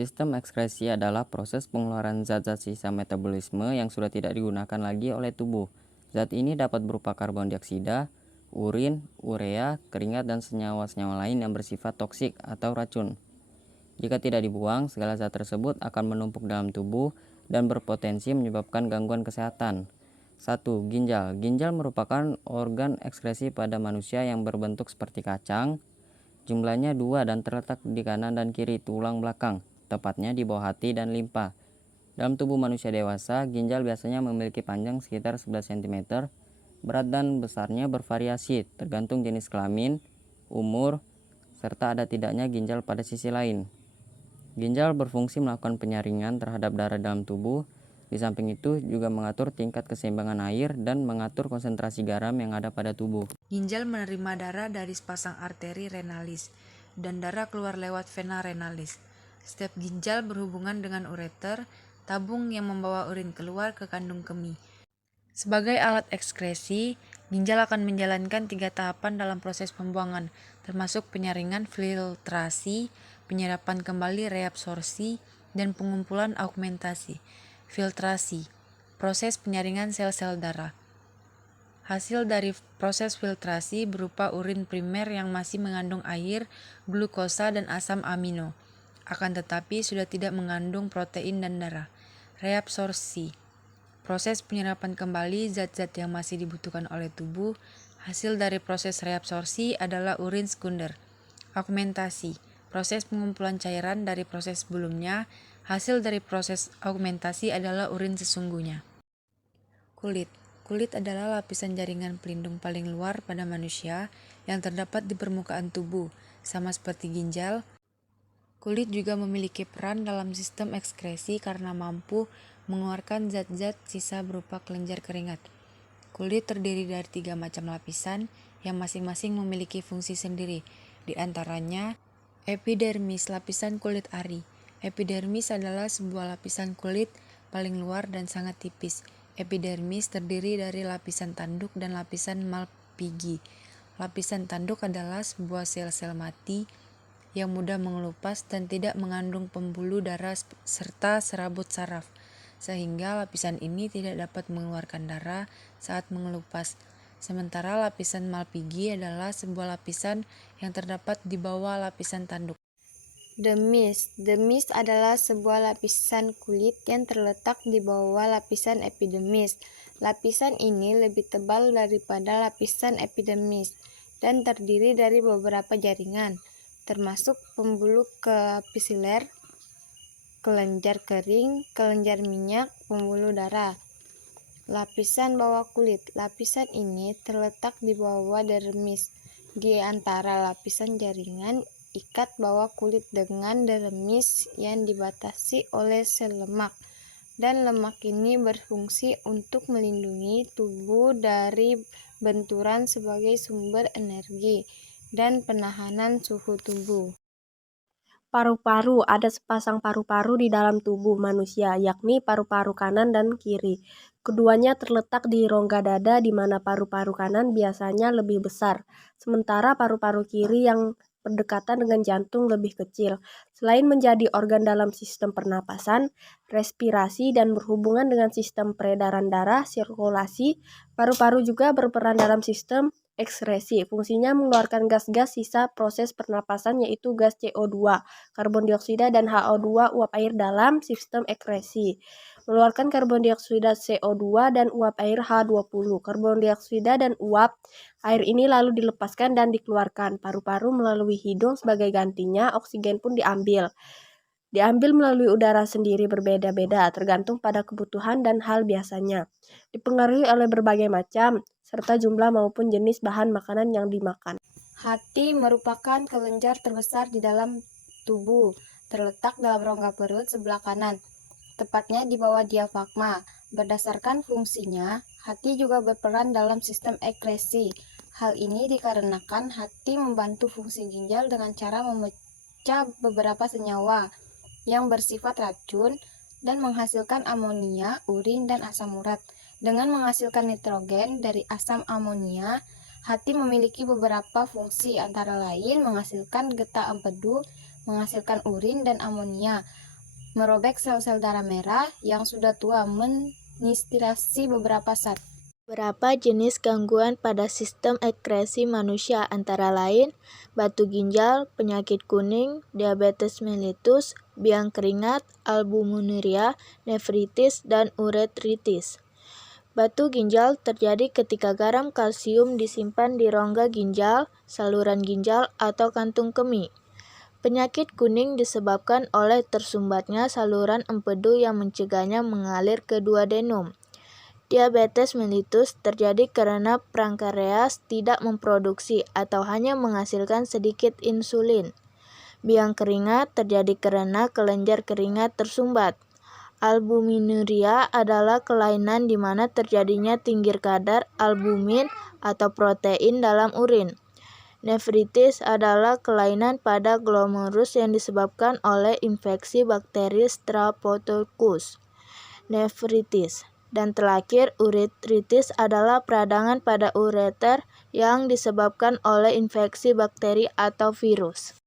Sistem ekskresi adalah proses pengeluaran zat-zat sisa metabolisme yang sudah tidak digunakan lagi oleh tubuh. Zat ini dapat berupa karbon dioksida, urin, urea, keringat, dan senyawa-senyawa lain yang bersifat toksik atau racun. Jika tidak dibuang, segala zat tersebut akan menumpuk dalam tubuh dan berpotensi menyebabkan gangguan kesehatan. 1. Ginjal. Ginjal merupakan organ ekskresi pada manusia yang berbentuk seperti kacang. Jumlahnya 2 dan terletak di kanan dan kiri tulang belakang, tepatnya di bawah hati dan limpa. Dalam tubuh manusia dewasa, ginjal biasanya memiliki panjang sekitar 11 cm, berat dan besarnya bervariasi tergantung jenis kelamin, umur, serta ada tidaknya ginjal pada sisi lain. Ginjal berfungsi melakukan penyaringan terhadap darah dalam tubuh. Di samping itu juga mengatur tingkat keseimbangan air dan mengatur konsentrasi garam yang ada pada tubuh. Ginjal menerima darah dari sepasang arteri renalis dan darah keluar lewat vena renalis. Setiap ginjal berhubungan dengan ureter, tabung yang membawa urin keluar ke kandung kemih. Sebagai alat ekskresi, ginjal akan menjalankan 3 tahapan dalam proses pembuangan, termasuk penyaringan, filtrasi, penyerapan kembali, reabsorpsi, dan pengumpulan augmentasi. Filtrasi, proses penyaringan sel-sel darah. Hasil dari proses filtrasi berupa urin primer yang masih mengandung air, glukosa, dan asam amino, akan tetapi sudah tidak mengandung protein dan darah. Reabsorpsi, proses penyerapan kembali zat-zat yang masih dibutuhkan oleh tubuh. Hasil dari proses reabsorpsi adalah urin sekunder. Augmentasi, proses pengumpulan cairan dari proses sebelumnya. Hasil dari proses augmentasi adalah urin sesungguhnya. Kulit. Kulit adalah lapisan jaringan pelindung paling luar pada manusia yang terdapat di permukaan tubuh. Sama seperti ginjal, kulit juga memiliki peran dalam sistem ekskresi karena mampu mengeluarkan zat-zat sisa berupa kelenjar keringat. Kulit terdiri dari 3 macam lapisan yang masing-masing memiliki fungsi sendiri. Di antaranya, epidermis, lapisan kulit ari. Epidermis adalah sebuah lapisan kulit paling luar dan sangat tipis. Epidermis terdiri dari lapisan tanduk dan lapisan Malpighi. Lapisan tanduk adalah sebuah sel-sel mati yang mudah mengelupas dan tidak mengandung pembuluh darah serta serabut saraf, sehingga lapisan ini tidak dapat mengeluarkan darah saat mengelupas. Sementara lapisan Malpighi adalah sebuah lapisan yang terdapat di bawah lapisan tanduk. Dermis. Dermis adalah sebuah lapisan kulit yang terletak di bawah lapisan epidermis. Lapisan ini lebih tebal daripada lapisan epidermis dan terdiri dari beberapa jaringan, termasuk pembuluh kapiler, kelenjar kering, kelenjar minyak, pembuluh darah. Lapisan bawah kulit. Lapisan ini terletak di bawah dermis, di antara lapisan jaringan ikat bawah kulit dengan dermis yang dibatasi oleh sel lemak, dan lemak ini berfungsi untuk melindungi tubuh dari benturan sebagai sumber energi dan penahanan suhu tubuh. Paru-paru. Ada sepasang paru-paru di dalam tubuh manusia, yakni paru-paru kanan dan kiri. Keduanya terletak di rongga dada di mana paru-paru kanan biasanya lebih besar, sementara paru-paru kiri yang berdekatan dengan jantung lebih kecil. Selain menjadi organ dalam sistem pernapasan, respirasi, dan berhubungan dengan sistem peredaran darah, sirkulasi, paru-paru juga berperan dalam sistem ekskresi. Fungsinya mengeluarkan gas-gas sisa proses pernapasan yaitu gas CO2, karbon dioksida, dan HO2 uap air dalam sistem ekskresi. Mengeluarkan karbon dioksida CO2 dan uap air H20. Karbon dioksida dan uap air ini lalu dilepaskan dan dikeluarkan paru-paru melalui hidung. Sebagai gantinya, oksigen pun diambil melalui udara sendiri berbeda-beda tergantung pada kebutuhan dan hal biasanya. Dipengaruhi oleh berbagai macam, serta jumlah maupun jenis bahan makanan yang dimakan. Hati merupakan kelenjar terbesar di dalam tubuh, terletak dalam rongga perut sebelah kanan, tepatnya di bawah diafragma. Berdasarkan fungsinya, hati juga berperan dalam sistem ekskresi. Hal ini dikarenakan hati membantu fungsi ginjal dengan cara memecah beberapa senyawa yang bersifat racun dan menghasilkan amonia, urin, dan asam urat. Dengan menghasilkan nitrogen dari asam amonia, hati memiliki beberapa fungsi, antara lain menghasilkan getah empedu, menghasilkan urin dan amonia, merobek sel-sel darah merah yang sudah tua, menistiraksi beberapa saat. Beberapa jenis gangguan pada sistem ekskresi manusia antara lain batu ginjal, penyakit kuning, diabetes mellitus, biang keringat, albuminuria, nefritis, dan uretritis. Batu ginjal terjadi ketika garam kalsium disimpan di rongga ginjal, saluran ginjal, atau kantung kemih. Penyakit kuning disebabkan oleh tersumbatnya saluran empedu yang mencegahnya mengalir ke duodenum. Diabetes mellitus terjadi karena pankreas tidak memproduksi atau hanya menghasilkan sedikit insulin. Biang keringat terjadi karena kelenjar keringat tersumbat. Albuminuria adalah kelainan di mana terjadinya tinggi kadar albumin atau protein dalam urin. Nefritis adalah kelainan pada glomerulus yang disebabkan oleh infeksi bakteri Streptococcus nefritis. Dan terakhir, uretritis adalah peradangan pada ureter yang disebabkan oleh infeksi bakteri atau virus.